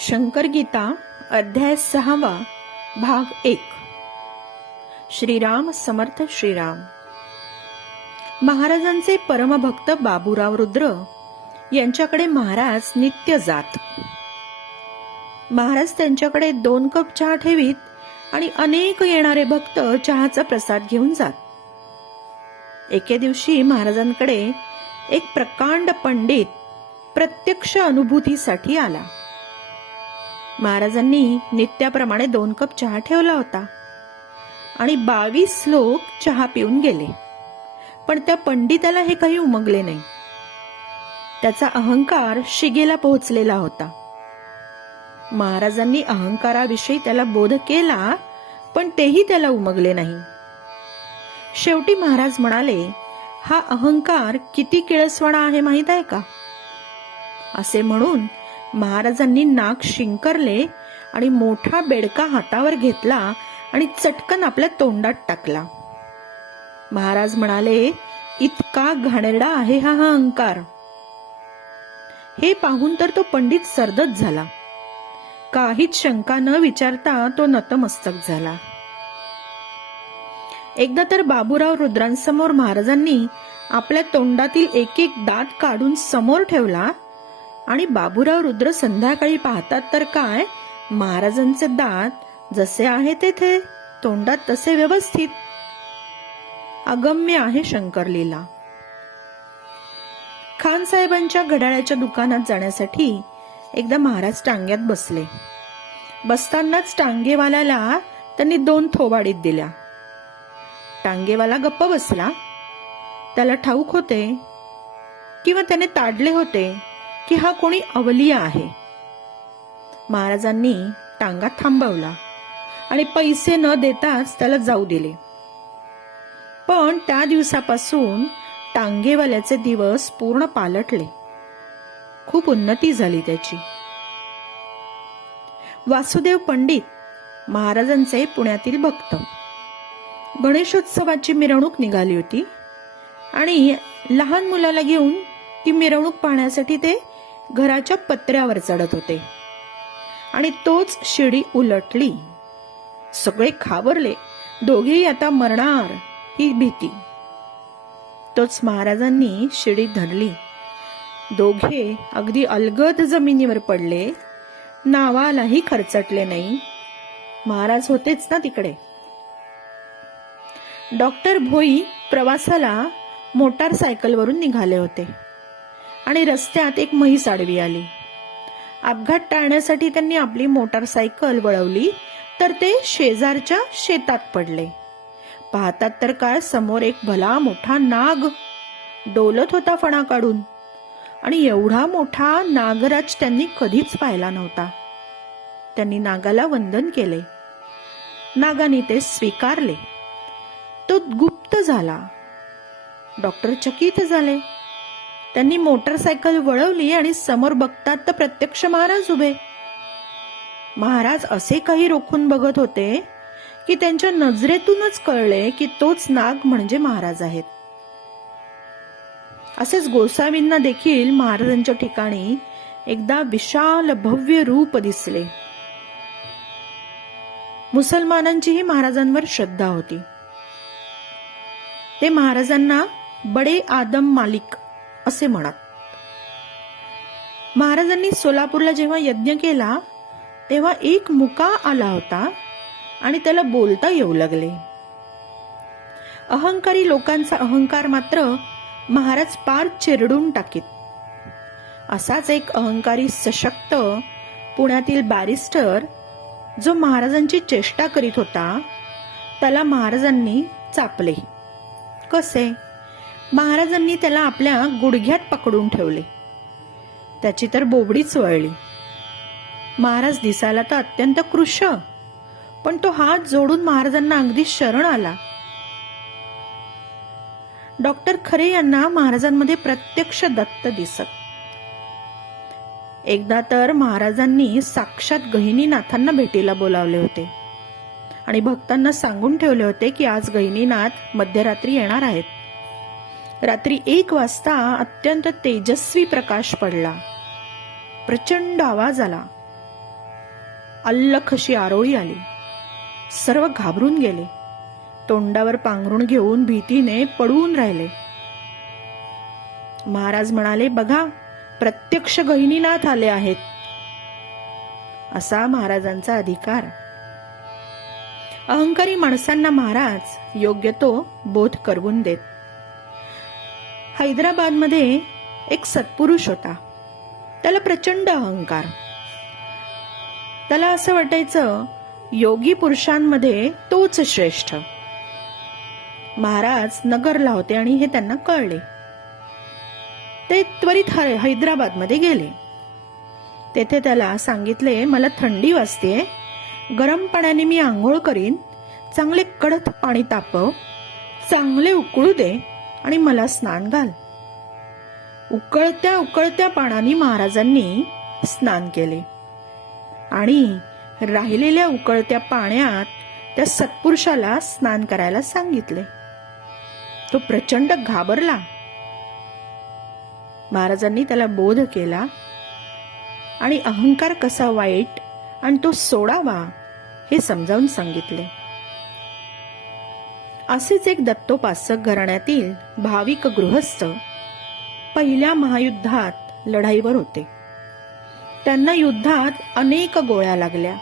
शंकर गीता अध्याय 6 भाग 1। श्रीराम समर्थ श्रीराम। महाराजांचे परमभक्त बाबूराव रुद्र यांच्याकडे महाराज नित्य जात। महाराज त्यांच्याकडे 2 कप चहा ठेवीत आणि अनेक येणारे भक्त चहाचा प्रसाद घेऊन जात। एके दिवशी महाराजांकडे एक प्रकांड पंडित प्रत्यक्ष अनुभूतीसाठी आला। महाराजांनी नित्याप्रमाणे 2 कप चहा ठेवला होता आणि 22 लोक चहा पिऊन गेले, पण त्या पंडिताला हे काही उमगले नाही। त्याचा अहंकार शिगेला पोहोचलेला होता। महाराजांनी अहंकाराविषयी त्याला बोध केला, पण तेही त्याला उमगले नाही। शेवटी महाराज म्हणाले, हा अहंकार किती किळसवाणा आहे माहित आहे का? असे म्हणून महाराजांनी नाक शिंकरले आणि मोठा बेडका हातावर घेतला आणि चटकन आपल्या तोंडात टाकला। महाराज म्हणाले, इतका घाणेरडा आहे हा अहंकार। हे पाहून तर तो पंडित सरदच झाला। काहीच शंका न विचारता तो नतमस्तक झाला। एकदा तर बाबूराव रुद्रांसमोर महाराजांनी आपल्या तोंडातील एक एक दात काढून समोर ठेवला आणि बाबूराव रुद्र संध्याकाळी पाहतात तर काय, महाराजांचे दात जसे आहे तेथे तोंडात तसे व्यवस्थित। अगम्य आहे शंकरलीला। खान साहेबांच्या घड्याळाच्या दुकानात जाण्यासाठी एकदा महाराज टांग्यात बसले। बसतानाच टांगेवाल्याला त्यांनी 2 थोबाडीत दिल्या। टांगेवाला गप्प बसला। त्याला ठाऊक होते किंवा त्याने ताडले होते की हा कोणी अवलिया आहे। महाराजांनी टांगा थांबवला आणि पैसे न देताच त्याला जाऊ दिले। पण त्या दिवसापासून टांगेवाल्याचे दिवस पूर्ण पालटले। खूप उन्नती झाली त्याची। वासुदेव पंडित महाराजांचे पुण्यातील भक्त। गणेशोत्सवाची मिरवणूक निघाली होती आणि लहान मुलाला घेऊन ती मिरवणूक पाहण्यासाठी ते घराच्या पत्र्यावर चढत होते आणि तोच शिडी उलटली। सगळे घाबरले। दोघेही आता मरणार ही भीती। तोच महाराजांनी शिडी धरली। दोघे अगदी अलगद जमिनीवर पडले। नावालाही खरचटले नाही। महाराज होतेच ना तिकडे। डॉक्टर भोई प्रवासाला मोटारसायकलवरून निघाले होते आणि रस्त्यात एक म्हैस आडवी आली। अपघात टाळण्यासाठी त्यांनी आपली मोटारसायकल वळवली तर ते शेजारच्या शेतात पडले। पाहतात तर काय, समोर एक भला मोठा नाग डोलत होता फणा काढून आणि एवढा मोठा नागराज त्यांनी कधीच पाहिला नव्हता। त्यांनी नागाला वंदन केले। नागाने ते स्वीकारले। तो गुप्त झाला। डॉक्टर चकित झाले। त्यांनी मोटारसायकल वळवली आणि समोर बघतात तर प्रत्यक्ष महाराज उभे। महाराज असे काही रोखून बघत होते की त्यांच्या नजरेतूनच कळले की तोच नाग म्हणजे महाराज आहेत। असेच गोसावींना देखील महाराजांच्या ठिकाणी एकदा विशाल भव्य रूप दिसले। मुसलमानांचीही महाराजांवर श्रद्धा होती। ते महाराजांना बडे आदम मालिक असे म्हणत। महाराजांनी सोलापूरला जेव्हा यज्ञ केला तेव्हा एक मुका आला होता आणि त्याला बोलता येऊ लागले। अहंकारी लोकांचा अहंकार मात्र महाराज पार चिरडून टाकीत। असाच एक अहंकारी सशक्त पुण्यातील बॅरिस्टर जो महाराजांची चेष्टा करीत होता त्याला महाराजांनी चापले। कसे? महाराजांनी त्याला आपल्या गुडघ्यात पकडून ठेवले। त्याची तर बोबडीच वळली। महाराज दिसायला तर अत्यंत कृश, पण तो हात जोडून महाराजांना अगदी शरण आला। डॉक्टर खरे यांना महाराजांमध्ये प्रत्यक्ष दत्त दिसत। एकदा तर महाराजांनी साक्षात गहिनीनाथांना भेटीला बोलावले होते आणि भक्तांना सांगून ठेवले होते की आज गहिनीनाथ मध्यरात्री येणार आहेत। रात्री 1 वाजता अत्यंत तेजस्वी प्रकाश पडला। प्रचंड आवाज आला अल्लख अशी आरोळी आली. सर्व घाबरून गेले. तोंडावर पांघरुण घेऊन भीतीने पडून राहिले. महाराज म्हणाले, बघा, प्रत्यक्ष गहिनीनाथ आले आहेत. असा महाराजांचा अधिकार. अहंकारी माणसांना महाराज योग्य तो बोध करवून देत. हैदराबादमध्ये एक सत्पुरुष होता. त्याला प्रचंड अहंकार. त्याला असं वाटायचं योगी पुरुषांमध्ये तोच श्रेष्ठ. महाराज नगरला होते आणि हे त्यांना कळले. ते त्वरित हैदराबादमध्ये गेले. तेथे त्याला सांगितले, मला थंडी वाजते, गरम पाण्याने मी आंघोळ करीन, चांगले कडक पाणी तापव, चांगले उकळू दे आणि मला स्नान घाल. उकळत्या उकळत्या पाण्याने महाराजांनी स्नान केले आणि राहिलेल्या उकळत्या पाण्यात त्या सत्पुरुषाला स्नान करायला सांगितले. तो प्रचंड घाबरला. महाराजांनी त्याला बोध केला आणि अहंकार कसा वाईट आणि तो सोडावा हे समजावून सांगितले. असेच एक दत्तोपासक घराण्यातील भाविक गृहस्थ पहिल्या महायुद्धात लढाईवर होते. त्यांना युद्धात अनेक गोळ्या लागल्या.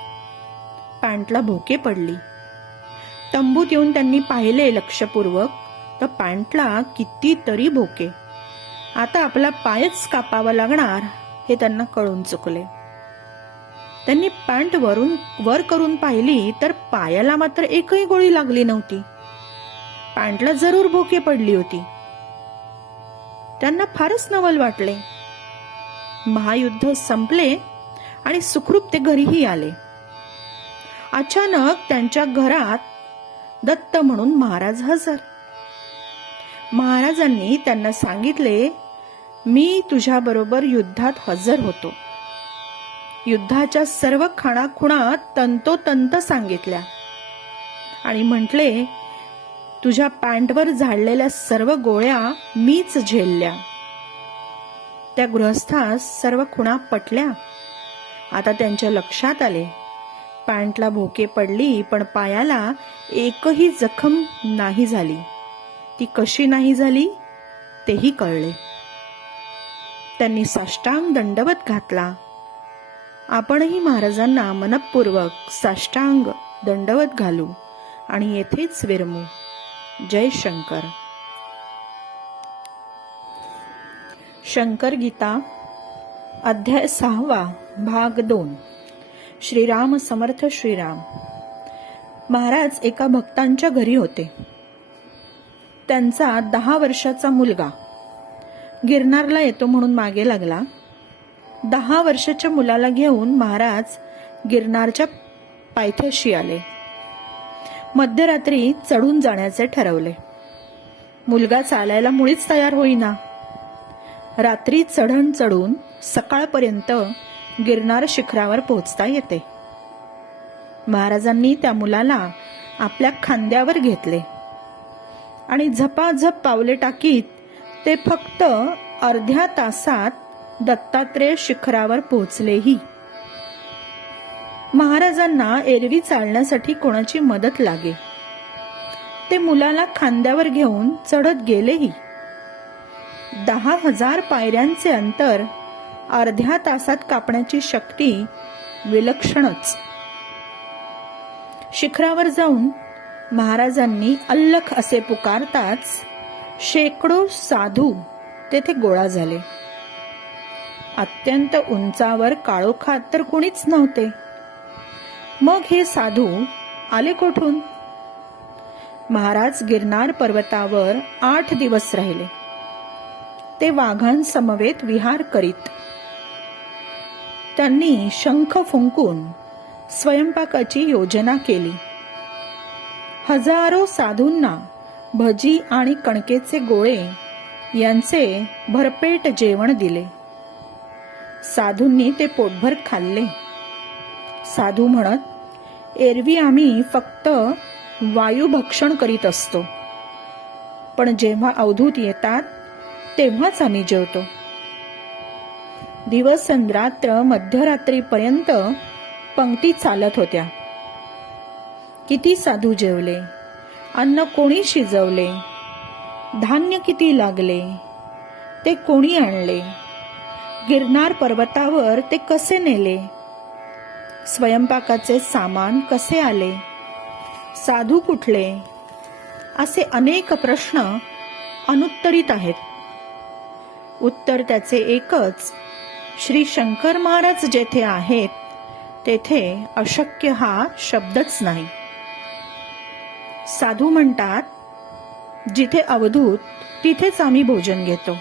पॅन्टला भोके पडली. तंबूत येऊन त्यांनी पाहिले लक्षपूर्वक तर पॅन्टला कितीतरी भोके. आता आपला पायच कापावा लागणार हे त्यांना कळून चुकले. त्यांनी पॅन्ट वर करून पाहिली तर पायाला मात्र एकही गोळी लागली नव्हती. पॅन्टला जरूर भोके पडली होती. त्यांना फारच नवल वाटले. महायुद्ध संपले आणि सुखरूप ते घरीही आले. अचानक त्यांच्या घरात दत्त म्हणून महाराज हजर. महाराजांनी त्यांना सांगितले, मी तुझ्या बरोबर युद्धात हजर होतो. युद्धाच्या सर्व खाणाखुणा तंतोतंत सांगितल्या आणि म्हटले, तुझ्या पॅन्टवर झाडलेल्या सर्व गोळ्या मीच झेलल्या. त्या गृहस्थास सर्व खुणा पटल्या. आता त्यांच्या लक्षात आले, पॅन्टला भोके पडली पण पायाला एकही जखम नाही झाली. ती कशी नाही झाली तेही कळले. त्यांनी साष्टांग दंडवत घातला. आपणही महाराजांना मनपूर्वक साष्टांग दंडवत घालू आणि येथेच विरमू. जय शंकर. शंकर गीता अध्याय 6 भाग 2. श्रीराम समर्थ श्रीराम. महाराज एका भक्तांच्या घरी होते. त्यांचा 10 वर्षाचा मुलगा गिरनारला येतो म्हणून मागे लागला. 10 वर्षाच्या मुलाला घेऊन महाराज गिरनारच्या पायथ्याशी आले. मध्यरात्री चढून जाण्याचे ठरवले. मुलगा चालायला मुळीच तयार होईना. रात्री चढण चढून सकाळपर्यंत गिरनार शिखरावर पोहोचता येते. महाराजांनी त्या मुलाला आपल्या खांद्यावर घेतले आणि झपाझप पावले टाकीत ते फक्त अर्ध्या तासात दत्तात्रेय शिखरावर पोहोचलेही. महाराजांना एरवी चालण्यासाठी कोणाची मदत लागे. ते मुलाला खांद्यावर घेऊन चढत गेलेही. 10,000 पायऱ्यांचे अंतर अर्ध्या तासात कापण्याची शक्ती विलक्षणच. शिखरावर जाऊन महाराजांनी अल्लख असे पुकारताच शेकडो साधू तेथे गोळा झाले. अत्यंत उंचावर काळोखात तर कुणीच नव्हते. मग हे साधू आले कोठून? महाराज गिरनार पर्वतावर 8 दिवस राहिले. ते वाघांसमवेत विहार करीत. त्यांनी शंख फुंकून स्वयंपाकाची योजना केली. हजारो साधूंना भजी आणि कणकेचे गोळे यांचे भरपेट जेवण दिले. साधूंनी ते पोटभर खाल्ले. साधू म्हणत, एरवी आम्ही फक्त वायुभक्षण करीत असतो, पण जेव्हा अवधूत येतात तेव्हाच आम्ही जेवतो. दिवस रात्र मध्यरात्रीपर्यंत पंक्ती चालत होत्या. किती साधू जेवले, अन्न कोणी शिजवले, धान्य किती लागले, ते कोणी आणले, गिरनार पर्वतावर ते कसे नेले, स्वयंपाकाचे सामान कसे आले, साधू कुठले, असे अनेक प्रश्न अनुत्तरित आहेत. उत्तर त्याचे एकच, श्री शंकर महाराज जेथे आहेत तेथे अशक्य हा शब्दच नाही. साधू म्हणतात, जिथे अवधूत तिथेच आम्ही भोजन घेतो.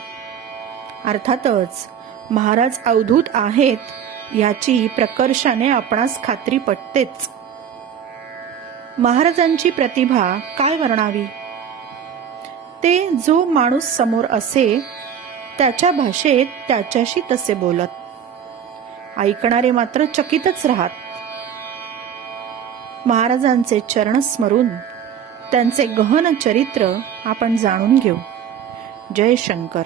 अर्थातच महाराज अवधूत आहेत याची प्रकर्षाने आपणास खात्री पटतेच. महाराजांची प्रतिभा काय वर्णावी. ते जो माणूस समोर असे त्याच्या भाषेत त्याच्याशी तसे बोलत, ऐकणारे मात्र चकितच राहत. महाराजांचे चरण स्मरून त्यांचे गहन चरित्र आपण जाणून घेऊ. जय शंकर.